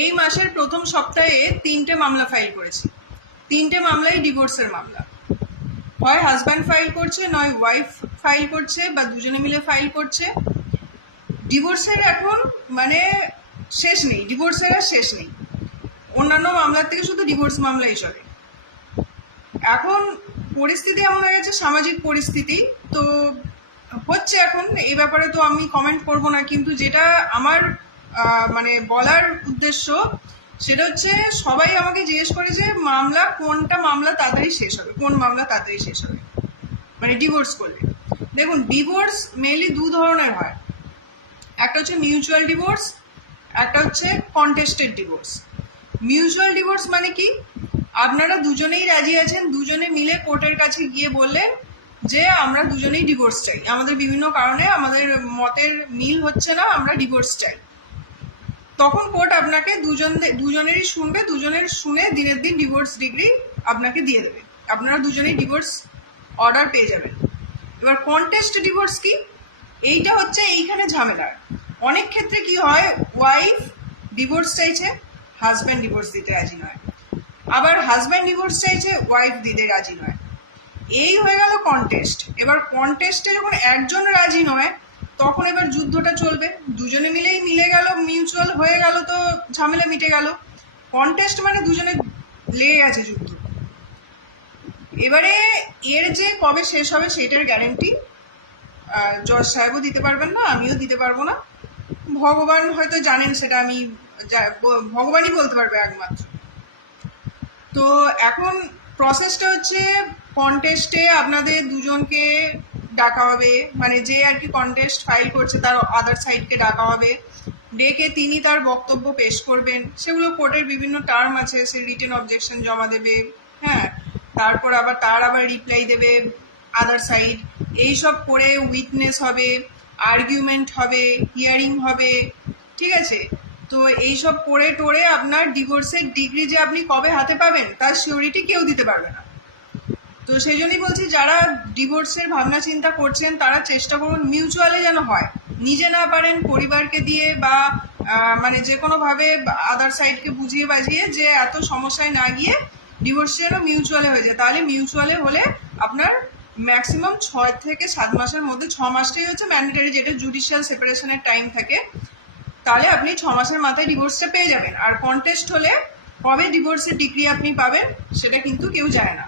এই মাসের প্রথম সপ্তাহে 3টে মামলা ফাইল করেছি। 3টে মামলাই ডিভোর্সের মামলা। হয় হাজব্যান্ড ফাইল করছে, নয় ওয়াইফ ফাইল করছে, বা দুজনে মিলে ফাইল করছে। ডিভোর্সের এখন মানে শেষ নেই, ডিভোর্সের আর শেষ নেই। অন্যান্য মামলার থেকে শুধু ডিভোর্স মামলাই চলে। এখন পরিস্থিতি এমন হয়ে গেছে, সামাজিক পরিস্থিতি তো হচ্ছে এখন, এই ব্যাপারে তো আমি কমেন্ট করব না, কিন্তু যেটা আমার মানে বলার উদ্দেশ্য সেটা হচ্ছে, সবাই আমাকে জিজ্ঞেস করে যে কোনটা মামলা তাড়াতাড়ি শেষ হবে, কোন মামলা তাড়াতাড়ি শেষ হবে মানে ডিভোর্স করলে। দেখুন, ডিভোর্স মেনলি দু ধরনের হয়, একটা হচ্ছে মিউচুয়াল ডিভোর্স, একটা হচ্ছে কন্টেস্টেড ডিভোর্স। মিউচুয়াল ডিভোর্স মানে কি, আপনারা দুজনেই রাজি আছেন, দুজনে মিলে কোর্টের কাছে গিয়ে বললেন যে আমরা দুজনেই ডিভোর্স চাই, আমাদের বিভিন্ন কারণে আমাদের মতের মিল হচ্ছে না, আমরা ডিভোর্স চাই। তখন কোর্ট আপনাকে দুজনেরই শুনবে, দুজনের শুনে দিনের দিন ডিভোর্স ডিগ্রি আপনাকে দিয়ে দেবে, আপনারা দুজনেই ডিভোর্স অর্ডার পেয়ে যাবেন। এবার কন্টেস্ট ডিভোর্স কি, এইটা হচ্ছে এইখানে ঝামেলার। অনেক ক্ষেত্রে কি হয়, ওয়াইফ ডিভোর্স চাইছে, হাজব্যান্ড ডিভোর্স দিতে রাজি নয়, আবার হাজব্যান্ড ডিভোর্স চাইছে, ওয়াইফ দিতে রাজি নয়। এই হয়ে গেল কন্টেস্ট। এবার কন্টেস্টে যখন একজন রাজি নয়, তখন এবার যুদ্ধটা চলবে, দুজনে মিলেই মিলে গেল, মিউচুয়াল হয়ে গেল, তো ঝামেলা মিটে গেল। কন্টেস্ট মানে দুজনে লেগে গেছে যুদ্ধ। এবারে এর যে কবে শেষ হবে সেটার গ্যারেন্টি জজ সাহেবও দিতে পারবেন না, আমিও দিতে পারবো না, ভগবান হয়তো জানেন, সেটা আমি ভগবানই বলতে পারবে একমাত্র। তো এখন প্রসেসটা হচ্ছে, কন্টেস্টে আপনাদের দুজনকে ডাকা হবে, মানে যে আর কি কন্টেস্ট ফাইল করছে তার আদার সাইডকে ডাকা হবে, ডেকে তিনি তার বক্তব্য পেশ করবেন, সেগুলো কোর্টের বিভিন্ন টার্ম আছে, সে রিটেন অবজেকশন জমা দেবে, হ্যাঁ, তারপর তার আবার রিপ্লাই দেবে আদার সাইড, এইসব করে উইটনেস হবে, আর্গুমেন্ট হবে, হিয়ারিং হবে, ঠিক আছে। তো এইসব করে টোরে আপনার ডিভোর্সের ডিগ্রি যে আপনি কবে হাতে পাবেন তার সিওরিটি কেউ দিতে পারবে না। তো সেই জন্যই বলছি, যারা ডিভোর্সের ভাবনা চিন্তা করছেন তারা চেষ্টা করুন মিউচুয়ালি যেন হয়, নিজে না পারেন পরিবারকে দিয়ে বা মানে যে কোনোভাবে আদার সাইডকে বুঝিয়ে বাজিয়ে যে এত সমস্যায় না গিয়ে ডিভোর্স যেন মিউচুয়ালে হয়ে যায়। তাহলে মিউচুয়ালে হলে আপনার ম্যাক্সিমাম 6 থেকে 7 মাসের মধ্যে, 6 মাসটাই হচ্ছে ম্যান্ডেটরি, যেটা জুডিশিয়াল সেপারেশনের টাইম থাকে, তাহলে আপনি 6 মাসের মাথায় ডিভোর্সটা পেয়ে যাবেন। আর কন্টেস্ট হলে কবে ডিভোর্সের ডিগ্রি আপনি পাবেন সেটা কিন্তু কেউ জানে না।